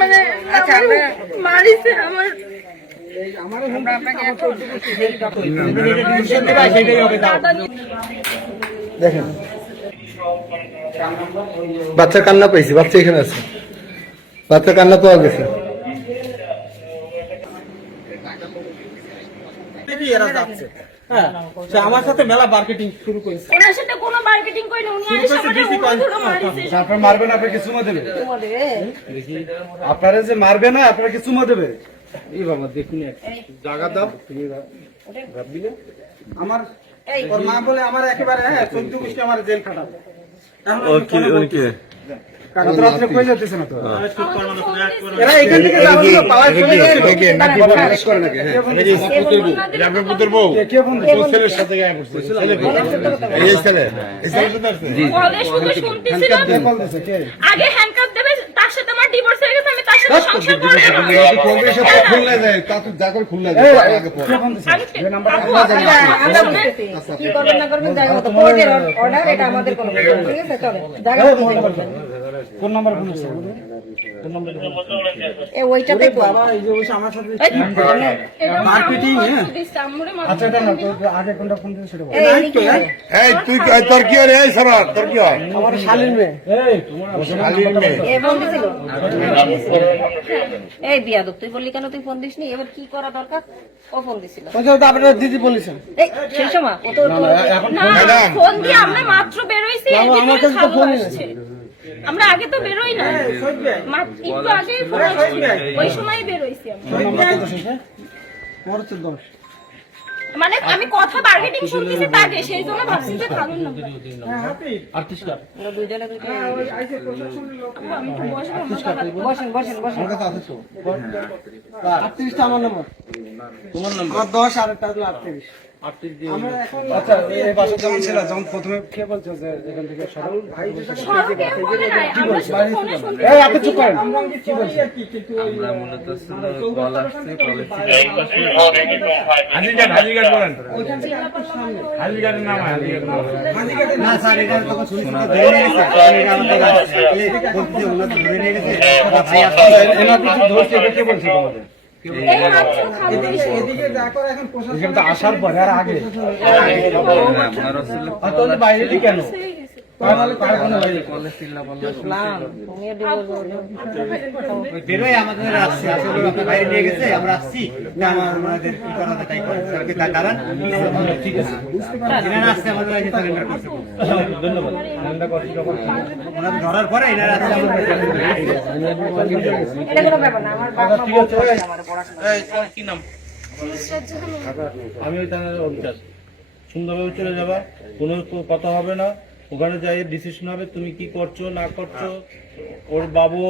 মানে মারিছে আমার। দেখেন বাচ্চার কান্না পেয়েছি, বাচ্চা এখানে আছে, বাচ্চার কান্না পাওয়া গেছে। আমার সাথে মেলা মার্কেটিং শুরু করেছে। ওনার সাথে কোনো মার্কেটিং করিনি, উনি আরে সামনে ধরে মারিছে। আপনার মারবে না, আপনাকে চুমা দেবে, আপনারা যে মারবে না আপনাকে চুমা দেবে। এই বাবা দেখুন জায়গা দাও, আমার ওর মা বলে আমার একেবারে 14 গোষ্ঠী আমার জেল খাটাবে। কাগজপত্র কই যাচ্ছে না তো, এরা এখান থেকে যাবে তো পাওয়ার চলে গেছে। ফরেস্ট করে নাকি আপনার পুত্র বউ কে বন্ধু ছেলের সাথে গায়ে পড়ছে, ছেলে এই ছেলে জি বলে শুধু শুনতেছিলাম। আগে হ্যান্ডকাপ দেবে, তার সাথে আমার ডিভোর্স হয়ে গেছে, আমি তার সাথে সংসার করব না। যদি কোর্টের সাথে খুলনা যায় তা তো যা করে খুলনা যায় আগে পড়ে এই নাম্বারটা কি করবেন না করবেন জায়গা মতো কোর্টের অর্ডার, এটা আমাদের কোনো ঠিক আছে। চলে জায়গা মতো কোন নাম্বার বলেছে, কোন নাম্বার এই ওইটা দেখো এই যে ওই আমার সাথে মার্কেটিং। আচ্ছা এটা না তো আগে কোনটা ফোন দিয়েছে সেটা বল। এই তুই তোর কি হয় এই সরার তোর কি হয় আমার শালীন মেয়ে, এই তোমার শালীন মেয়ে এই ফোন দিছিল। এই বিয়াদব তুই বললি কেন তুই ফোন দিসনি? এবার কি করা দরকার? ও ফোন দিছিল। ওই যে আপনারা দিদি বলেছেন এই সেই সময় ও তো না ফোন দিয়ে আমরা মাত্র বের হইছি, আমার কাছে তো ফোন আসছে। আমরা আগে তো বের হই না, একটু আগেই ফোন আসছে, ওই সময়ই বের হইছি আমরা। মানে আমি কথা মার্কেটিং শুনতেছি তাকে, সেই জন্য ভাবছি যে ভালোর নাম্বার। আমরা দুইজনে দুইটা আমি তো বসবো না। বসেন বসেন বসেন। আমার কাছে আছে তো 38টা আমার নাম্বার, তোমার নাম্বার 10 আর একটা হলো 38। আচ্ছা এই বাসা যখন ছিল, যখন প্রথমে কে বলছো যে এখান থেকে সরল ভাই সরকে বলে নাই, আমরা শুধু ফোনে শুনতে। এই আপনি চুপ করেন, আমরা কি বলছি আমরা মূলত কল আসছে কলে হাজিগার বলেন হাজিগারের নাম হাজিগার না স্যার এটা তখন শুনি ধরে নিয়ে গেছে, তখন এটা আমাদের আসছে এই বলতে ওনারা ধরে নিয়ে গেছে ভাই আসলে এনার কিছু ধরছে, এটা কে বলছে তোমাদের? এই মাত্র খাবো এদিকে যা করে এখন প্রশাসন তো আসার পরে আর আগে আপনারা ছিল আর তোর বাইরে দি কেন কলে চিল্লা বললো তুমিও ডিভোর্স বেরোয় আমাদের আসছে, আসলে আপনার বাইরে নিয়ে গেছে, আমরা আসছি না আমাদের কি করা যায় তাই করে স্যারকে তার কারণ ঠিক আছে এনারা আসছে আমাদের আগে সারেন্ডার করছে। ধন্যবাদ সারেন্ডার করছি যখন ওনাদের ধরার পরে এনারা আসছে আমাদের এটা কোনো ব্যাপার না। আমার বাবা ঠিক আছে আমার পড়াশোনা এই কি নাম? আমি ওই থানার অফিসার। সুন্দরভাবে চলে যাবা, কোনো কথা হবে না, ওখানে যাই ডিসিশন হবে তুমি কি করছো না করছো। ওর বাবু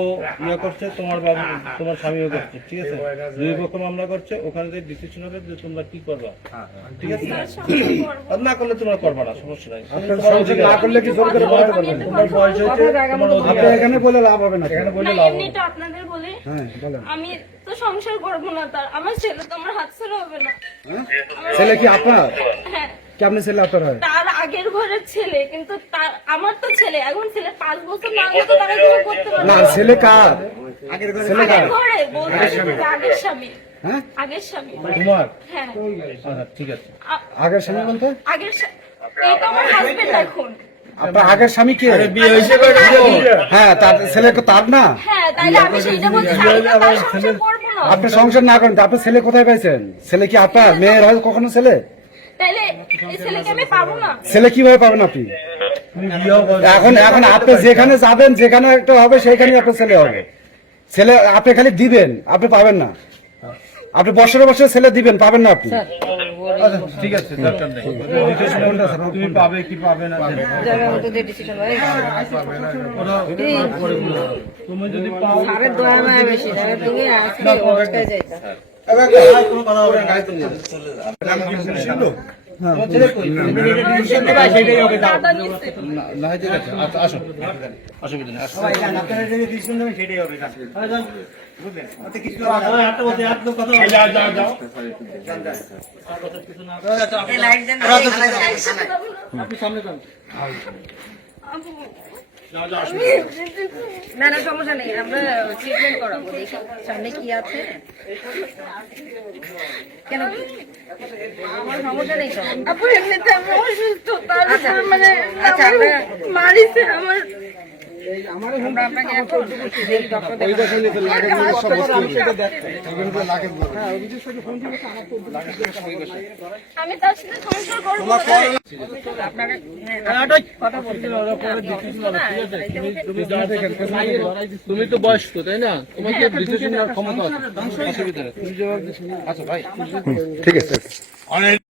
ইয়ে করছে, তোমার বাবু তোমার স্বামীও করছে, ঠিক আছে? দুই পক্ষ মামলা করছে, ওখানে যাই ডিসিশন হবে যে তোমরা কি করবা, ঠিক আছে? আর না করলে তোমরা করবা না, সমস্যা নাই। না করলে কি জোর করে বলতে পারবেন? তোমার বয়স হয়েছে, তোমার আপনি এখানে বলে লাভ হবে না, এখানে বললে না, লাভ হবে এমনি না। তো আপনাদের বলে হ্যাঁ বলেন। আমি তো সংসার করবো না, তার আমার ছেলে তো আমার হাত ছাড়া হবে না। ছেলে কি আপনার? হ্যাঁ, কি আপনি ছেলে আপনার হয়? তার আগের ঘরের ছেলে, কিন্তু তার আমার তো ছেলে, এখন ছেলে 5 বছর না হলে তো তারা কিছু করতে পারবে না না। ছেলে কার? আগের ছেলে আগের কার? ঘরে বলতেছি যে আগের স্বামী, হ্যাঁ আগের স্বামী। তোমার হ্যাঁ, আচ্ছা ঠিক আছে। আগের স্বামী বলতে আগের এই তো আমার হাজবেন্ড এখন। আপনার আগের স্বামী কে? বিয়ে হয়েছে হ্যাঁ তার ছেলে তো তার না। হ্যাঁ, তাইলে আমি সেইটা বলছি, আমি তো তার সংসার করবো না। আপনি সংসার না করেন, আপনার ছেলে কোথায় পাইছেন? ছেলে কি আপনার মেয়ের হয় কখনো ছেলে? তাইলে এই ছেলেকে আমি পাবো না। ছেলে কিভাবে পাবেন আপনি? এখন এখন আপনি যেখানে যাবেন, যেখানে একটা হবে সেইখানে আপনার ছেলে হবে। ছেলে আপনি খালি দিবেন, আপনি পাবেন না। আপনি বছরে বছরে ছেলে দিবেন, পাবেন না আপনি। আচ্ছা ঠিক আছে, দরকার নেই। তুমি পাবে কি পাবে না জায়গা মতো যে ডিসিশন হয় তুমি যদি পাও আরে দয়া মায়া বেশি যাবে, তুমি আজকে অটকায় যাইতা। কোনো কথা হবে না, তুমি চলে যাও। নাম কি ছিল? সেটাই হবে। দাদা নিচ্ছে। না ঠিক আছে, আচ্ছা আসো, অসুবিধা নেই, আসো। সেটাই হবে। যাও যাও যাও। এই লাইট দেন না, আপু, না না সমস্যা নেই, আমরা ট্রিটমেন্ট করাবো, দেখি সামনে কি আছে। কেন আমার সমস্যা নেই তো। আপু এমনিতে আমি অসুস্থ, তার আচ্ছা। উপর মানে আচ্ছা, আমাকে আমরা- মারিছে আমার। আমরা আপনাকে এখন দেখি ডক্টর দেখাবো। আমি তার সাথে সংসার করবো। আপনারা কথা বলতে তুমি তো বয়স্ক তাই না, তোমাকে ডিসিশন নেওয়ার ক্ষমতা আছে, অসুবিধা নেই। তুমি যে আচ্ছা ভাই ঠিক আছে।